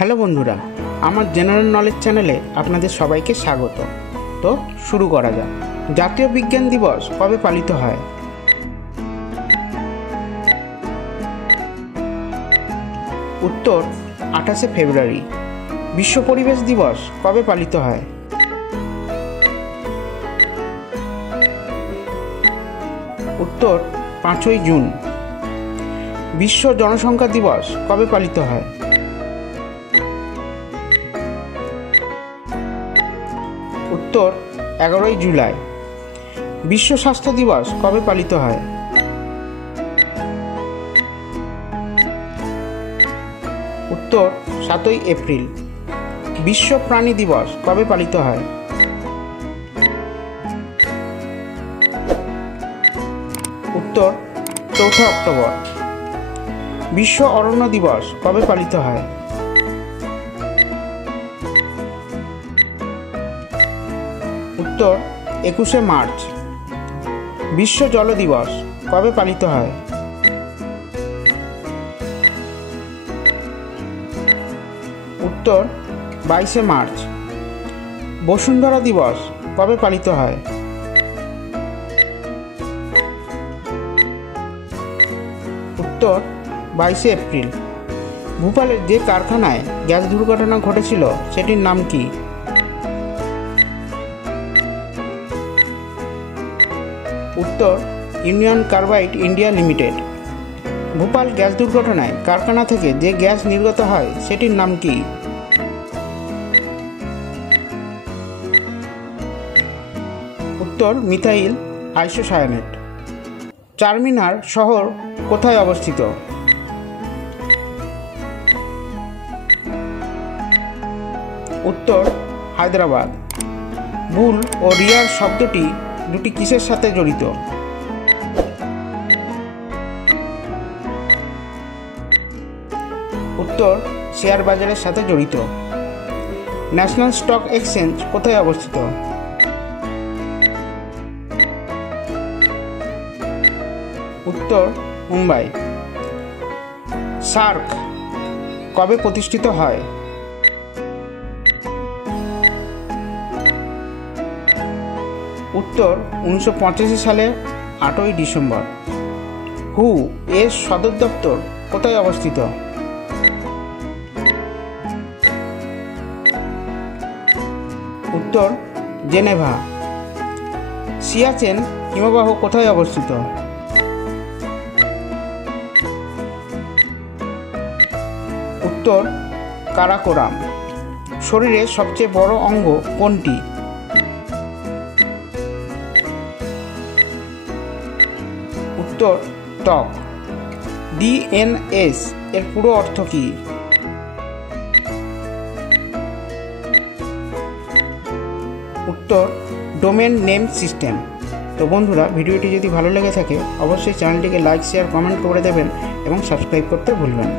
হ্যালো বন্ধুরা, আমার general knowledge চ্যানেলে আপনাদের সবাইকে স্বাগত। তো শুরু করা যাক। জাতীয় বিজ্ঞান দিবস কবে পালিত হয়? উত্তর 28শে ফেব্রুয়ারি। বিশ্ব পরিবেশ দিবস কবে পালিত হয়? উত্তর 5ই জুন। বিশ্ব জনসংখ্যা দিবস কবে পালিত হয়? উত্তর 11ই জুলাই। বিশ্ব স্বাস্থ্য দিবস কবে পালিত হয়? উত্তর 7ই এপ্রিল। বিশ্ব প্রাণী দিবস কবে পালিত হয়? উত্তর 4 অক্টোবর। বিশ্ব অরণ্য দিবস কবে পালিত হয়? উত্তর 21শে মার্চ। বিশ্ব জল দিবস কবে পালিত হয়? উত্তর 22শে মার্চ। বসুন্ধরা দিবস কবে পালিত হয়? উত্তর 22শে এপ্রিল। ভোপালের যে কারখানায় গ্যাস দুর্ঘটনা ঘটেছিল সেটির নাম কি? উত্তর union carbide India limited. Bhopal গ্যাস দুর্ঘটনায় কারখানা থেকে যে গ্যাস নির্গত হয় সেটির নাম কি? উত্তর মিথাইল আইসোসায়ানেট। চারমিনার শহর কোথায় অবস্থিত? উত্তর হায়দ্রাবাদ। বুল ও রিয়ার শব্দটি দুটি কিসের সাথে জড়িত? উত্তর শেয়ার বাজারের সাথে জড়িত। ন্যাশনাল স্টক এক্সচেঞ্জ কোথায় অবস্থিত? উত্তর মুম্বাই। সার্ক কবে প্রতিষ্ঠিত হয়? উত্তর 1985 সালের 8ই ডিসেম্বর। হু এর সদর দপ্তর কোথায় অবস্থিত? উত্তর জেনেভা। সিয়াচেন হিমবাহ কোথায় অবস্থিত? উত্তর কারাকোরাম। শরীরের সবচেয়ে বড় অঙ্গ কোনটি? উত্তর ত্বক। ডিএনএস এর পুরো অর্থ কী? উত্তর ডোমেন নেম সিস্টেম। তো বন্ধুরা, ভিডিওটি যদি ভালো লেগে থাকে অবশ্যই চ্যানেলটিকে লাইক, শেয়ার, কমেন্ট করে দেবেন এবং সাবস্ক্রাইব করতে ভুলবেন না।